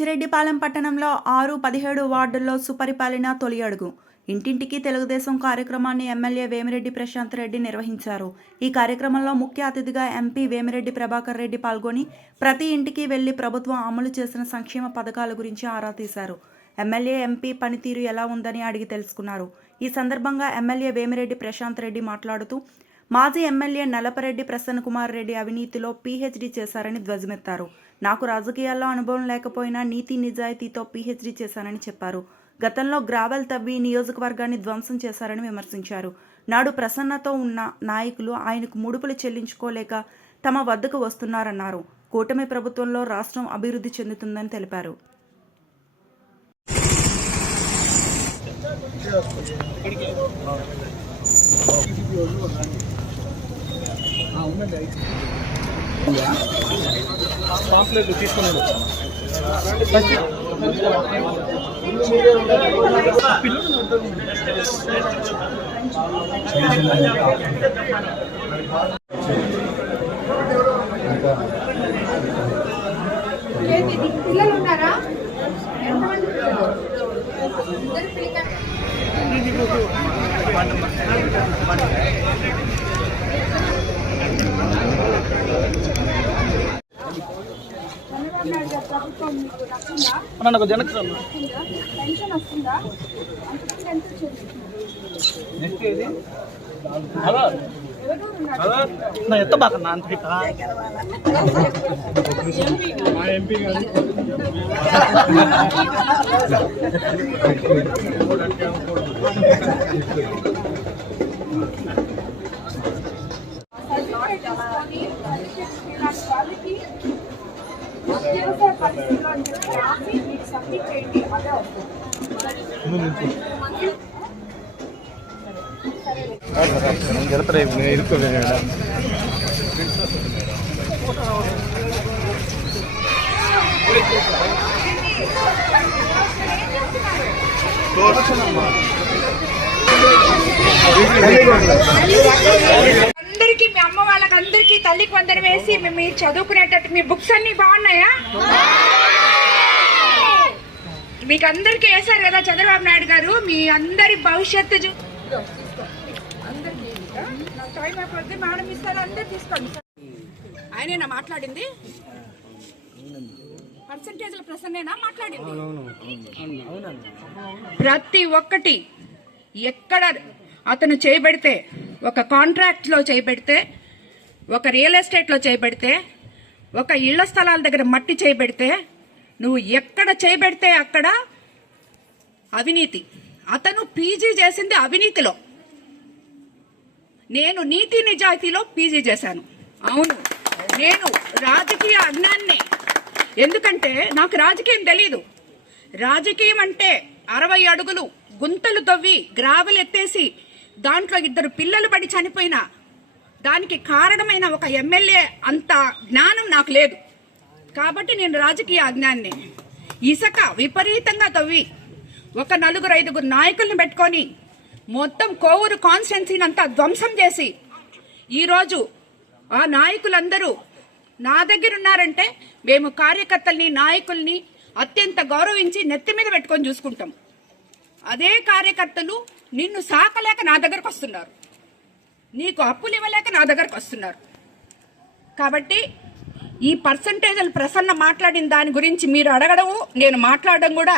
బుచ్చిరెడ్డిపాలెం పట్టణంలో 6, 17 వార్డుల్లో సుపరిపాలన తొలి అడుగు. ఇంటింటికి తెలుగుదేశం కార్యక్రమాన్ని ఎమ్మెల్యే వేమిరెడ్డి ప్రశాంత్ రెడ్డి నిర్వహించారు. ఈ కార్యక్రమంలో ముఖ్య అతిథిగా ఎంపీ వేమిరెడ్డి ప్రభాకర్ రెడ్డి పాల్గొని ప్రతి ఇంటికి వెళ్లి ప్రభుత్వం అమలు చేసిన సంక్షేమ పథకాల గురించి ఆరా తీశారు. ఎమ్మెల్యే, ఎంపీ పనితీరు ఎలా ఉందని అడిగి తెలుసుకున్నారు. ఈ సందర్భంగా ఎమ్మెల్యే వేమిరెడ్డి ప్రశాంత్ రెడ్డి మాట్లాడుతూ మాజీ ఎమ్మెల్యే నలపరెడ్డి ప్రసన్న కుమార్ రెడ్డి అవినీతిలో పీహెచ్డీ చేశారని ధ్వజమెత్తారు. నాకు రాజకీయాల్లో అనుభవం లేకపోయినా నీతి నిజాయితీతో పీహెచ్డీ చేశానని చెప్పారు. గతంలో గ్రావెల్ తవ్వి నియోజకవర్గాన్ని ధ్వంసం చేశారని విమర్శించారు. నాడు ప్రసన్నతో ఉన్న నాయకులు ఆయనకు ముడుపులు చెల్లించుకోలేక తమ వద్దకు వస్తున్నారన్నారు. కూటమి ప్రభుత్వంలో రాష్ట్రం అభివృద్ధి చెందుతుందని తెలిపారు. పిల్లలు ఉన్నారా? ఎంతమంది పిల్లలు? ఇద్దరు పిల్లలు. పెన్షన్ వస్తుందా? ఎంత ఎత్త బాగా ఎంపీ గారు అత్యవసర పరిస్థితుల్లో అని చెప్పి రాసి మీకు సబ్మిట్ చేయండి. అదే అందరికి, మీ అమ్మ వాళ్ళకి అందరికి తల్లికి వందనం వేసి మీరు చదువుకునేటట్టు మీ బుక్స్ అన్ని బాగున్నాయా? మీకు అందరికి వేశారు కదా చంద్రబాబు నాయుడు గారు. మీ అందరి భవిష్యత్తు ఆయనేనా మాట్లాడింది? పర్సంటేజ్ల ప్రసన్నేనా మాట్లాడింది? ప్రతి ఒక్కటి ఎక్కడ అతను చేయబెడితే, ఒక కాంట్రాక్ట్లో చేయబెడితే, ఒక రియల్ ఎస్టేట్లో చేయబెడితే, ఒక ఇళ్ల స్థలాల దగ్గర మట్టి చేయబెడితే, నువ్వు ఎక్కడ చేయబెడితే అక్కడ అవినీతి. అతను పీజీ చేసింది అవినీతిలో, నేను నీతి నిజాయితీలో పీజీ చేశాను. అవును, నేను రాజకీయ అజ్ఞాన్నే. ఎందుకంటే నాకు రాజకీయం తెలీదు. రాజకీయం అంటే 60 అడుగులు గుంతలు తవ్వి గ్రావెల్ ఎత్తేసి దాంట్లో 2 పిల్లలు పడి చనిపోయినా దానికి కారణమైన ఒక ఎమ్మెల్యే అంత జ్ఞానం నాకు లేదు. కాబట్టి నేను రాజకీయ అజ్ఞాన్నే. ఇసుక విపరీతంగా తవ్వి ఒక 4-5 నాయకుల్ని పెట్టుకొని మొత్తం కోవూరు కాన్స్టిట్యున్సీని అంతా ధ్వంసం చేసి ఈరోజు ఆ నాయకులందరూ నా దగ్గర ఉన్నారంటే మేము కార్యకర్తల్ని, నాయకుల్ని అత్యంత గౌరవించి నెత్తి మీద పెట్టుకొని చూసుకుంటాం. అదే కార్యకర్తలు నిన్ను సాకలేక నా దగ్గరకు వస్తున్నారు, నీకు అప్పులు ఇవ్వలేక నా దగ్గరకు వస్తున్నారు. కాబట్టి ఈ పర్సంటేజ్లు ప్రసన్న మాట్లాడిన దాని గురించి మీరు అడగడము, నేను మాట్లాడడం కూడా